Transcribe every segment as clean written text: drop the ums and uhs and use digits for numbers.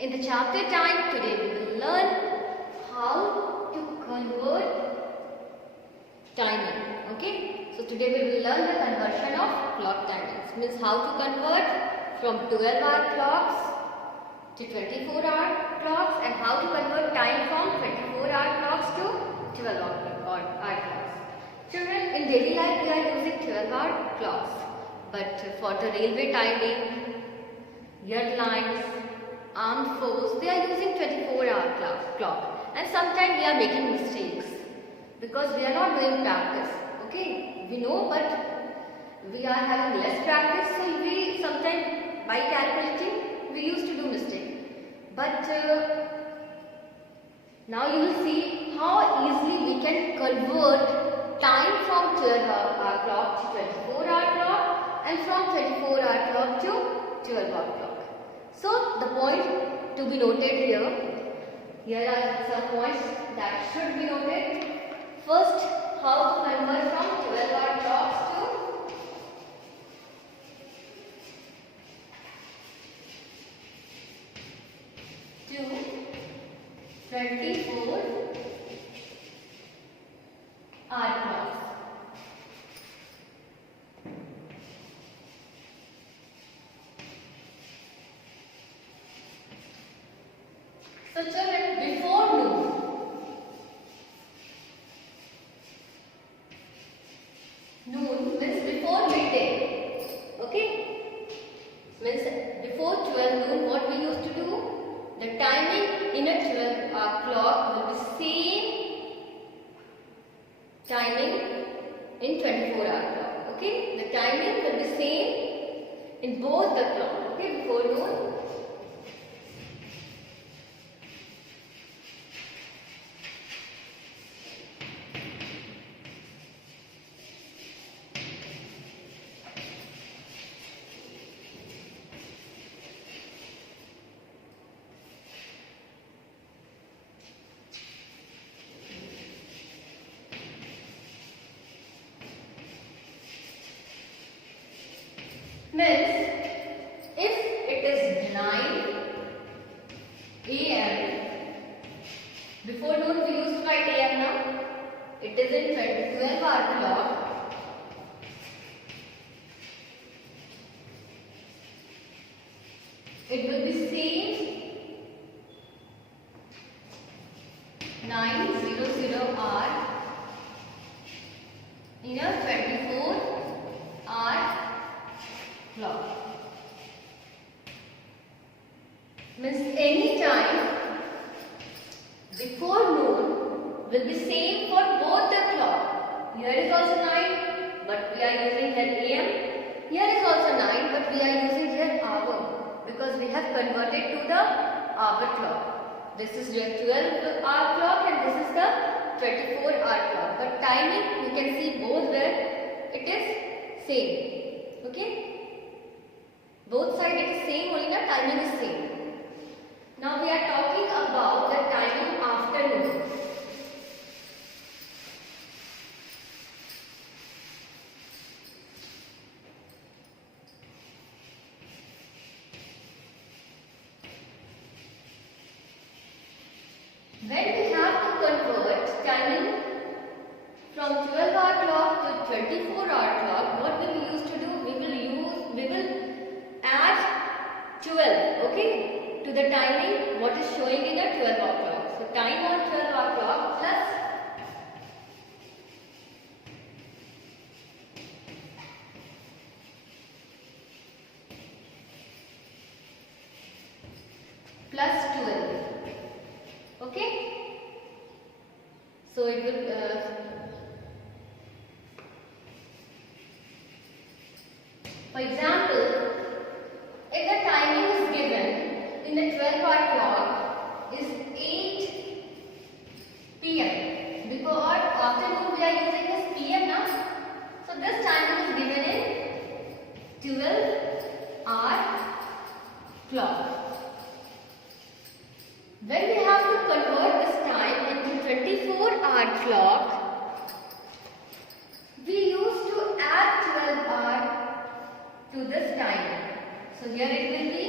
In the chapter time, today we will learn how to convert timing. Okay? So today we will learn the conversion of clock timings. Means how to convert from 12-hour clocks to 24-hour clocks, and how to convert time from 24-hour clocks to 12-hour clocks. Children, in daily life we are using 12-hour clocks, but for the railway timing, airlines, armed force, they are using 24-hour clock, and sometimes we are making mistakes because we are not doing practice. Okay, we know, but we are having less practice, so we sometimes by calculating we used to do mistake. But now you will see how easily we can convert time from 12-hour clock to 24-hour clock, and from 24-hour clock to 12-hour clock. So the point to be noted here are some points that should be noted. First, how to convert from 12-hour clocks to 24-hour clocks. So children, before noon means before midday, okay, means before 12 noon, what we used to do, the timing in a 12-hour clock will be same timing in 24-hour clock, okay, the timing will be same in both the clock, okay, before noon. Means if it is 9 a.m. before noon we used to write a.m. now. It is in 12-hour clock. It will be same 9:00 hour in a 24-hour clock. Means any time before noon will be same for both the clock. Here is also 9, but we are using here AM. Here is also 9, but we are using here hour, because we have converted to the hour clock. This is your 12-hour clock and this is the 24-hour clock. But timing, you can see both where it is same. Okay? Both sides it is same, only the timing is same. Now we are talking about the timing after noon. When we have to convert timing from 12-hour clock to 24-hour clock, what we will use to do? We will add 12, okay, to the timing what is showing in a 12-hour clock. So time on 12-hour clock plus 12, okay. So it will for example, if the timing is given in the 12-hour clock is 8 p.m. because afternoon we are using this p.m. now. So this timing is given in 12-hour clock. When we have to convert this time into 24-hour clock, we used to add 12 hours to this time. So here it will be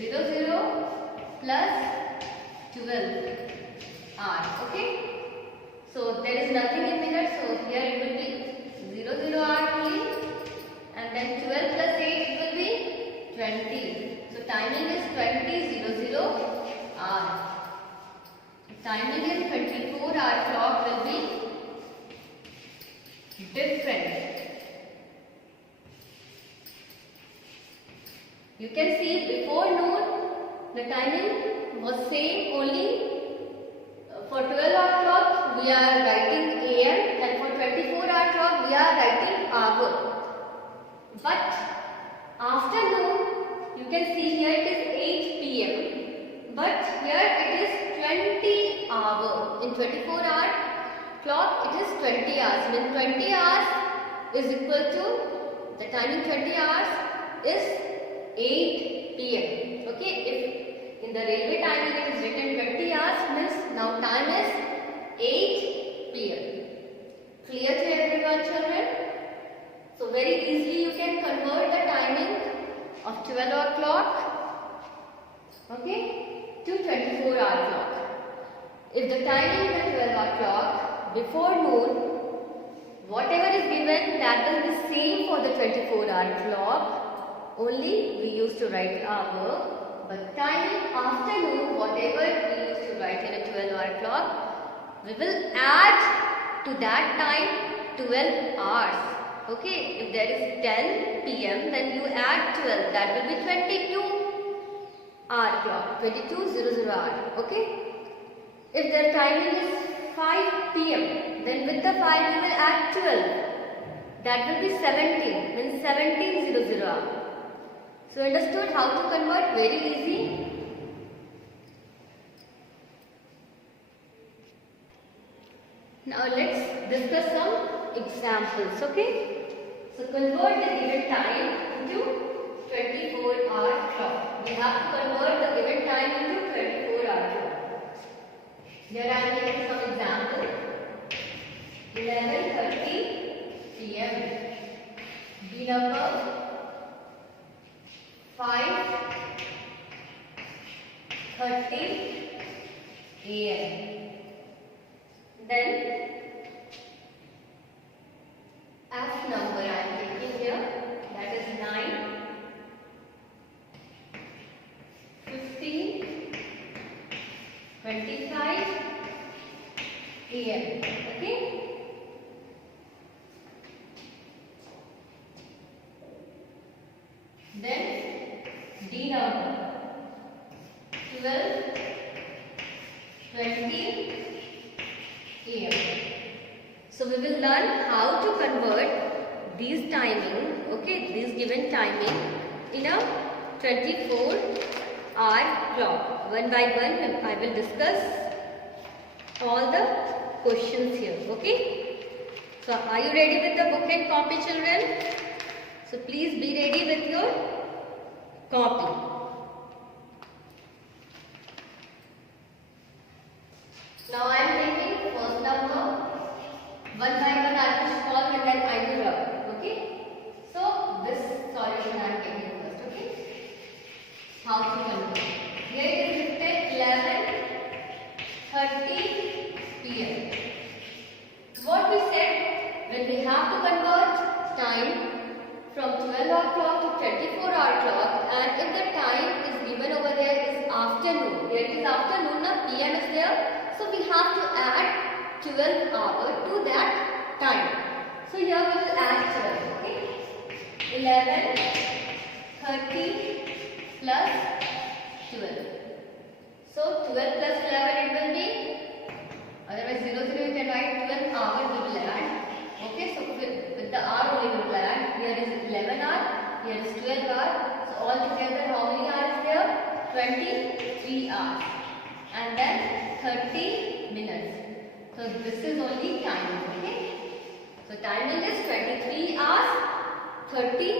8:00 12 hours. Okay. So there is nothing in minutes. So here it will be 00 hour only, and then 12 plus 8 it will be 20. So timing is 20:00 hour. Timing is 24-hour clock will be different. You can see before noon the timing was same, only for 12-hour clock we are writing AM, and for 24-hour clock we are writing hour. But after noon you can see here it is 8 PM, but here it is 20 hour. In 24-hour clock it is 20 hours. Means 20 hours is equal to, the timing 20 hours is 8 PM. Okay, if in the railway timing it is written 20 hours, means now time is 8 PM. Clear to everyone, children? So very easily you can convert the timing of 12-hour clock, okay, to 24-hour clock. If the timing is 12-hour clock before noon, whatever is given that will be same for the 24-hour clock. Only we used to write hour, but timing after noon, whatever we used to write in a 12-hour clock, we will add to that time 12 hours. Okay, if there is 10 PM, then you add 12. That will be 22-hour clock, 22:00 hour. Okay. If the timing is 5 PM, then with the 5 we will add 12. That will be 17, means 17:00 hour. So understood how to convert? Very easy. Now let's discuss some examples. Okay. So convert the given time into 24-hour clock. We have to convert the given time into 24-hour clock. Here I am giving some example. 11:30 PM. B number 5:30 AM. Then F number I am taking here, that is 9:15:25 AM. Okay. Then D number 12:20 AM. So we will learn how to convert these timing, okay, these given timing in a 24-hour clock. One by one I will discuss all the questions here. Okay. So are you ready with the book and copy, children? So please be ready with your copy. Now I am taking first number. One by one I will solve and then I will rub. Okay. So this solution I am taking first. Okay. How to convert? Here it is written 11:30 PM. What we said, when we have to convert time from 12-hour clock to 24-hour clock, and if the time is given over there is afternoon, here it is afternoon, now PM is there, so we have to add 12 hour to that time. So here we will add 12. Okay, 11:30 plus 12. So 12 plus 11 it will be, otherwise 0 0 you can write 12 hour we will add. Okay, so with the hour only we will add. Here is 11 hour, here is 12 hour. So all together how many hours there? 23 hours. And then 30 minutes. So this is only timing. Okay. So timing is 23 hours, 30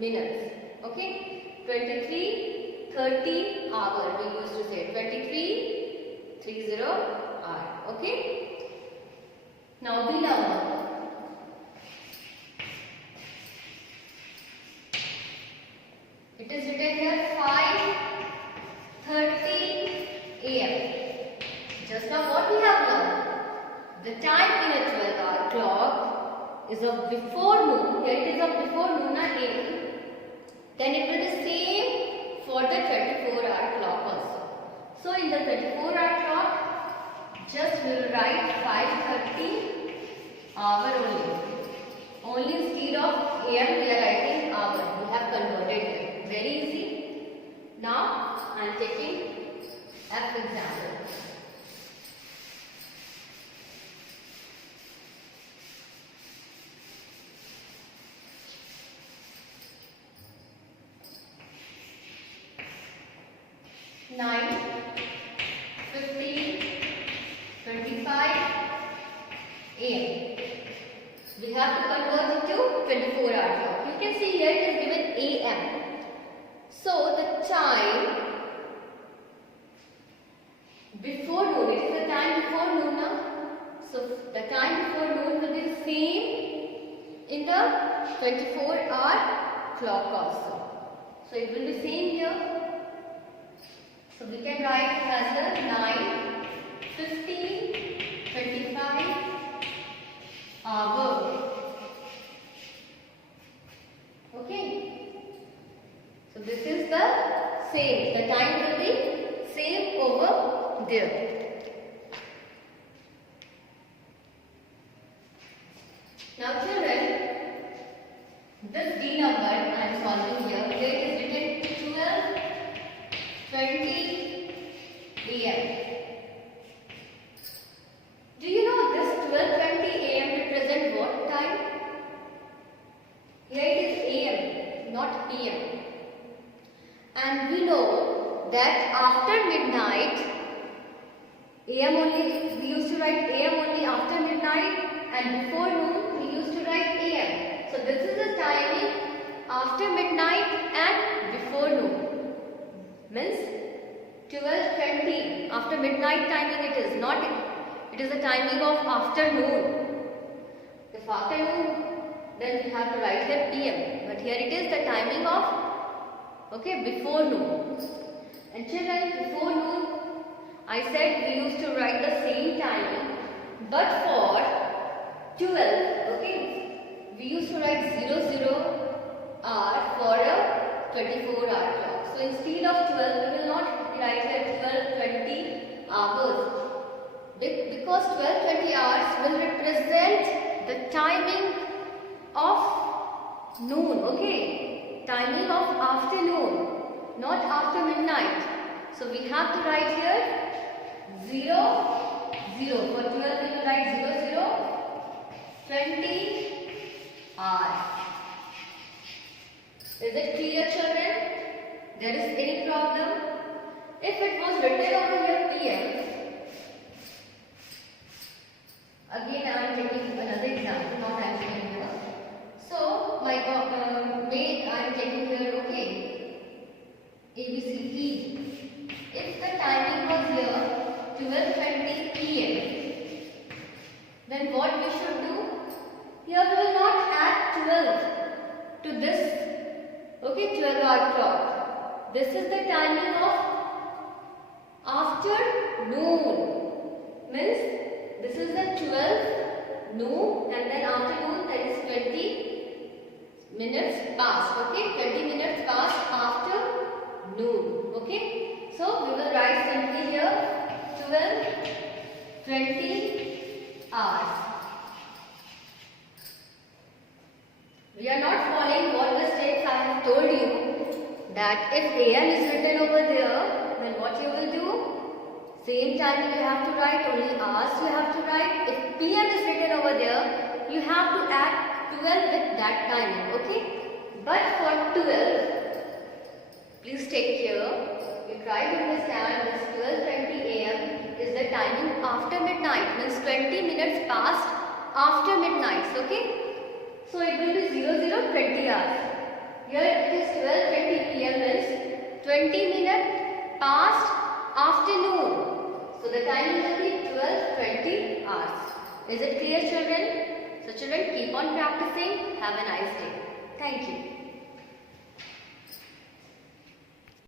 minutes. Okay. 23:30 hour we used to say 23:30 hour. Okay. Now B number. It is written here 5:30 AM. the time in a 12-hour clock is of before noon, here it is of before noon AM, then it will be same for the 24-hour clock also. So in the 24-hour clock, just we will write 5:30 hour only instead of AM we are writing hour. We have converted it. Very easy. Now I am taking F example. Nine, 15, 25 AM. We have to convert it to 24-hour clock. You can see here it is given AM. So the time before noon, it is the time before noon now. So the time before noon will be the same in the 24-hour clock also. So it will be same here. So we can write it as a 9, 15, 25 hour. Okay. So this is the same. The time will be same over there. Now children, this D number I am solving here. Here it is written 12:20 AM. Do you know this 12:20 AM represent what time? Here it is AM, not PM. And we know that after midnight, AM only, we used to write AM only after midnight, and before noon we used to write AM. So this is the timing after midnight and before noon. Means 12:20 after midnight timing it is not, it is the timing of afternoon. If afternoon, then we have to write here PM, but here it is the timing of before noon. And children, before noon I said we used to write the same timing, but for 12, we used to write 00 hour for a 24-hour clock. So instead of 12 we will not write here 12:20 hours, because 12:20 hours will represent the timing of noon, timing of afternoon, not after midnight. So we have to write here 00. For 12 we will write 00:20 hours. Is it clear, children? There is any problem? If it was written over here PM, again I am taking another example, not I am taking here. So my main I am taking here, ABCD. If the timing was here 12:20 PM, then what we should do? Here we will not add 12 to this 12-hour clock. This is the timing of afternoon. Means this is the 12 noon, and then afternoon, that is 20 minutes past. 20 minutes past after noon. So we will write simply here 12:20 hours. We are not following what the steps I have told you, that if AM is written over there, then what you will do? Same timing you have to write, only hours you have to write. If PM is written over there, you have to add 12 with that timing, But for 12, please take care. You try to understand this 12:20 AM is the timing after midnight, means 20 minutes past after midnight, So it will be 00:20 hours. Here it is 12:20 PM is 20 minutes past afternoon. So the timing will be 12:20 hours. Is it clear, children? So children, keep on practicing. Have a nice day.